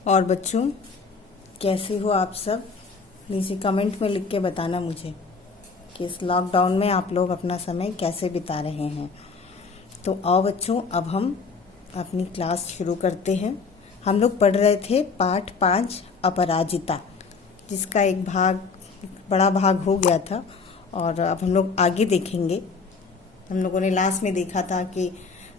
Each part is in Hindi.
और बच्चों, कैसे हो आप सब? नीचे कमेंट में लिख के बताना मुझे कि इस लॉकडाउन में आप लोग अपना समय कैसे बिता रहे हैं। तो आओ बच्चों, अब हम अपनी क्लास शुरू करते हैं। हम लोग पढ़ रहे थे पाठ 5 अपराजिता, जिसका एक बड़ा भाग हो गया था और अब हम लोग आगे देखेंगे। हम लोगों ने लास्ट में देखा था कि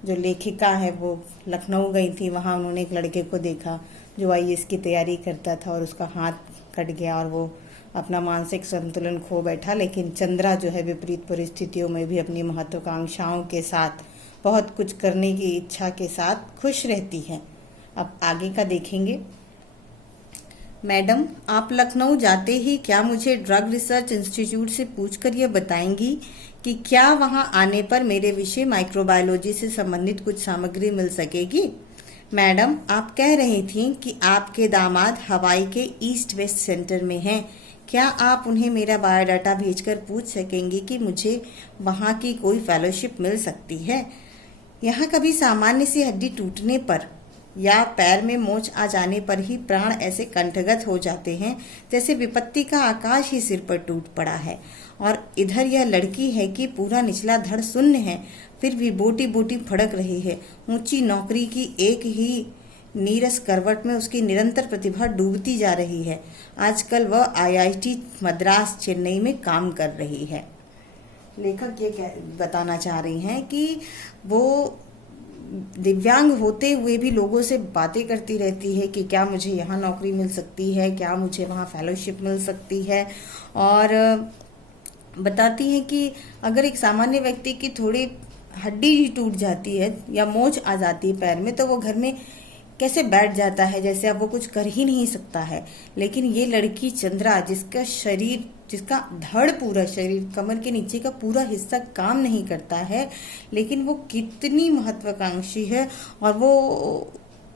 जो लेखिका है वो लखनऊ गई थी, वहाँ उन्होंने एक लड़के को देखा जो आईएएस की तैयारी करता था और उसका हाथ कट गया और वो अपना मानसिक संतुलन खो बैठा। लेकिन चंद्रा जो है विपरीत परिस्थितियों में भी अपनी महत्वाकांक्षाओं के साथ, बहुत कुछ करने की इच्छा के साथ खुश रहती है। अब आगे का देखेंगे। मैडम, आप लखनऊ जाते ही क्या मुझे ड्रग रिसर्च इंस्टीट्यूट से पूछकर यह बताएंगी कि क्या वहां आने पर मेरे विषय माइक्रोबायोलॉजी से संबंधित कुछ सामग्री मिल सकेगी? मैडम, आप कह रही थीं कि आपके दामाद हवाई के ईस्ट वेस्ट सेंटर में हैं। क्या आप उन्हें मेरा बायोडाटा भेजकर पूछ सकेंगी कि मुझे वहां की कोई फेलोशिप मिल सकती है? यहाँ कभी सामान्य सी हड्डी टूटने पर या पैर में मोच आ जाने पर ही प्राण ऐसे कंठगत हो जाते हैं जैसे विपत्ति का आकाश ही सिर पर टूट पड़ा है। और इधर यह लड़की है कि पूरा निचला धड़ शून्य है, फिर भी बोटी बोटी फड़क रही है। ऊंची नौकरी की एक ही नीरस करवट में उसकी निरंतर प्रतिभा डूबती जा रही है। आजकल वह आईआईटी मद्रास चेन्नई में काम कर रही है। लेखक ये बताना चाह रही हैं कि वो दिव्यांग होते हुए भी लोगों से बातें करती रहती है कि क्या मुझे यहाँ नौकरी मिल सकती है, क्या मुझे वहाँ फेलोशिप मिल सकती है। और बताती हैं कि अगर एक सामान्य व्यक्ति की थोड़ी हड्डी ही टूट जाती है या मोच आ जाती है पैर में, तो वो घर में कैसे बैठ जाता है जैसे अब वो कुछ कर ही नहीं सकता है। लेकिन ये लड़की चंद्रा, जिसका धड़ पूरा शरीर, कमर के नीचे का पूरा हिस्सा काम नहीं करता है, लेकिन वो कितनी महत्वाकांक्षी है और वो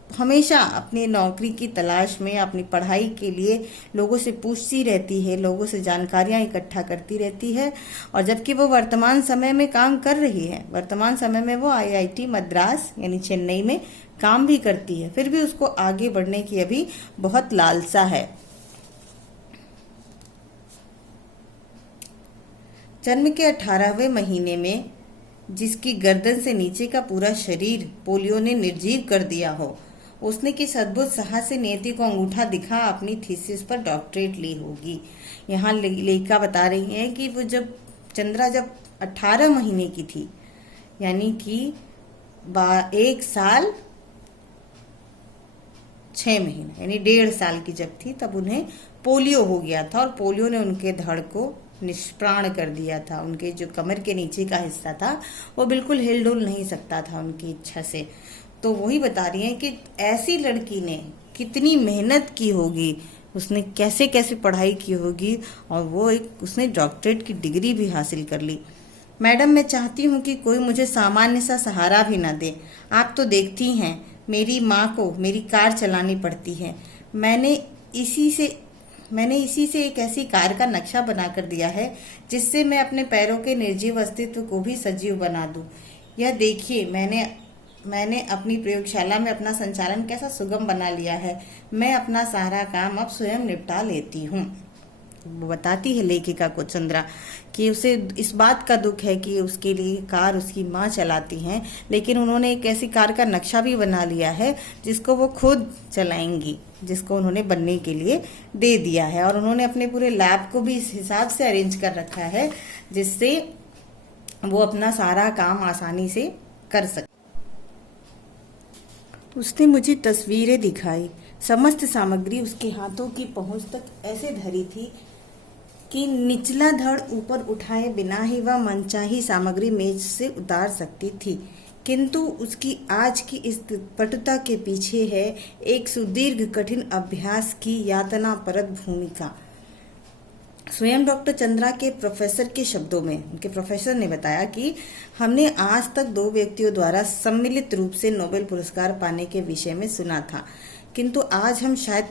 हमेशा अपनी नौकरी की तलाश में, अपनी पढ़ाई के लिए लोगों से पूछती रहती है, लोगों से जानकारियां इकट्ठा करती रहती है। और जबकि वो वर्तमान समय में काम कर रही है, वर्तमान समय में वो आईआईटी मद्रास यानी चेन्नई में काम भी करती है, फिर भी उसको आगे बढ़ने की अभी बहुत लालसा है। जन्म के 18वें महीने में जिसकी गर्दन से नीचे का पूरा शरीर पोलियो ने निर्जीव कर दिया हो, उसने किस अद्भुत साहस से नियति को अंगूठा दिखा अपनी थीसिस पर डॉक्टरेट ली होगी। यहाँ लेखिका बता रही है कि वो चंद्रा जब 18 महीने की थी, यानी कि 1 साल 6 महीने यानी 1.5 साल की जब थी, तब उन्हें पोलियो हो गया था और पोलियो ने उनके धड़ को निष्प्राण कर दिया था। उनके जो कमर के नीचे का हिस्सा था वो बिल्कुल हिल डुल नहीं सकता था उनकी इच्छा से। तो वही बता रही हैं कि ऐसी लड़की ने कितनी मेहनत की होगी, उसने कैसे कैसे पढ़ाई की होगी और उसने डॉक्टरेट की डिग्री भी हासिल कर ली। मैडम, मैं चाहती हूँ कि कोई मुझे सामान्य सा सहारा भी ना दे। आप तो देखती हैं मेरी माँ को मेरी कार चलानी पड़ती है। मैंने इसी से एक ऐसी कार का नक्शा बना कर दिया है जिससे मैं अपने पैरों के निर्जीव अस्तित्व को भी सजीव बना दूं। यह देखिए, मैंने अपनी प्रयोगशाला में अपना संचालन कैसा सुगम बना लिया है। मैं अपना सारा काम अब स्वयं निपटा लेती हूँ। वो बताती है लेखिका को चंद्रा कि उसे इस बात का दुख है कि उसके लिए कार उसकी माँ चलाती हैं, लेकिन उन्होंने एक ऐसी कार का नक्शा भी बना लिया है जिसको वो खुद चलाएंगी, जिसको उन्होंने बनने के लिए दे दिया है। और उन्होंने अपने पूरे लैब को भी इस हिसाब से अरेंज कर रखा है जिससे वो अपना सारा काम आसानी से कर सके। उसने मुझे तस्वीरें दिखाई। समस्त सामग्री उसके हाथों की पहुंच तक ऐसे धरी थी कि निचला धड़ ऊपर उठाए बिना ही वह मनचाही सामग्री मेज से उतार सकती थी। किंतु उसकी आज की इस पटुता के पीछे है एक सुदीर्घ कठिन अभ्यास की यातनापरक भूमिका। स्वयं डॉक्टर चंद्रा के प्रोफेसर के शब्दों में उनके प्रोफेसर ने बताया कि हमने आज तक 2 व्यक्तियों द्वारा सम्मिलित रूप से नोबेल पुरस्कार पाने के विषय में सुना था, किंतु आज हम शायद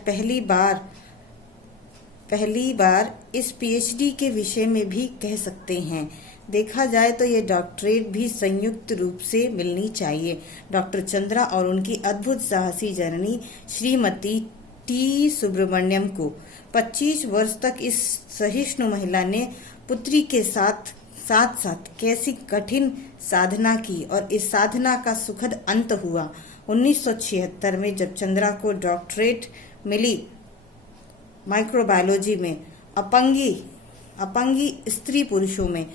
पहली बार इस पीएचडी के विषय में भी कह सकते हैं। देखा जाए तो ये डॉक्टरेट भी संयुक्त रूप से मिलनी चाहिए। डॉक्टर चंद्रा और उनकी अद्भुत साहसी जननी श्रीमती टी सुब्रमण्यम को। 25 वर्ष तक इस सहिष्णु महिला ने पुत्री के साथ साथ कैसी कठिन साधना की और इस साधना का सुखद अंत हुआ। 1976 में जब चंद्रा को डॉक्टरेट मिली माइक्रोबायोलॉजी में, अपंगी स्त्री पुरुषों में,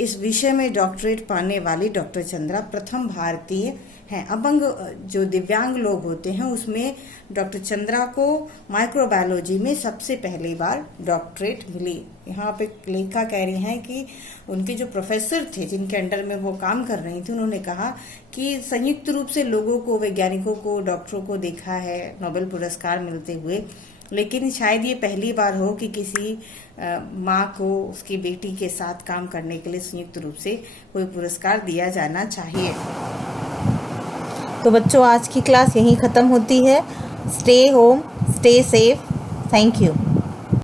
इस विषय में डॉक्टरेट पाने वाली डॉक्टर चंद्रा प्रथम भारतीय हैं। अपंग जो दिव्यांग लोग होते हैं उसमें डॉक्टर चंद्रा को माइक्रोबायोलॉजी में सबसे पहली बार डॉक्टरेट मिली। यहाँ पे लेखा कह रही हैं कि उनके जो प्रोफेसर थे जिनके अंडर में वो काम कर रही थी, उन्होंने कहा कि संयुक्त रूप से लोगों को, वैज्ञानिकों को, डॉक्टरों को देखा है नोबेल पुरस्कार मिलते हुए, लेकिन शायद ये पहली बार हो कि किसी माँ को उसकी बेटी के साथ काम करने के लिए संयुक्त रूप से कोई पुरस्कार दिया जाना चाहिए। तो बच्चों, आज की क्लास यहीं ख़त्म होती है। Stay home, stay safe. Thank you.